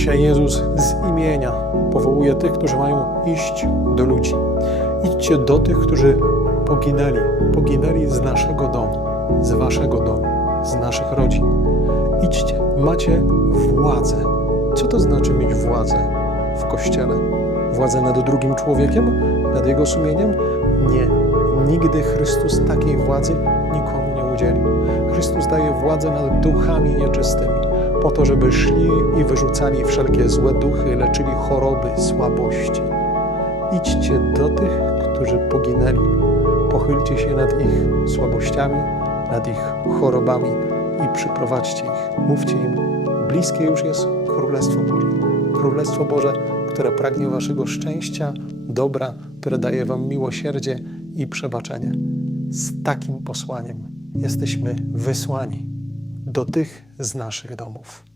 Dzisiaj Jezus z imienia powołuje tych, którzy mają iść do ludzi. Idźcie do tych, którzy poginęli. Poginęli z naszego domu, z waszego domu, z naszych rodzin. Idźcie, macie władzę. Co to znaczy mieć władzę w kościele? Władzę nad drugim człowiekiem, nad jego sumieniem? Nie. Nigdy Chrystus takiej władzy nikomu nie udzielił. Chrystus daje władzę nad duchami nieczystymi, po to, żeby szli i wyrzucali wszelkie złe duchy, leczyli choroby, słabości. Idźcie do tych, którzy poginęli. Pochylcie się nad ich słabościami, nad ich chorobami i przyprowadźcie ich. Mówcie im, bliskie już jest Królestwo Boże. Królestwo Boże, które pragnie waszego szczęścia, dobra, które daje wam miłosierdzie i przebaczenie. Z takim posłaniem jesteśmy wysłani do tych z naszych domów.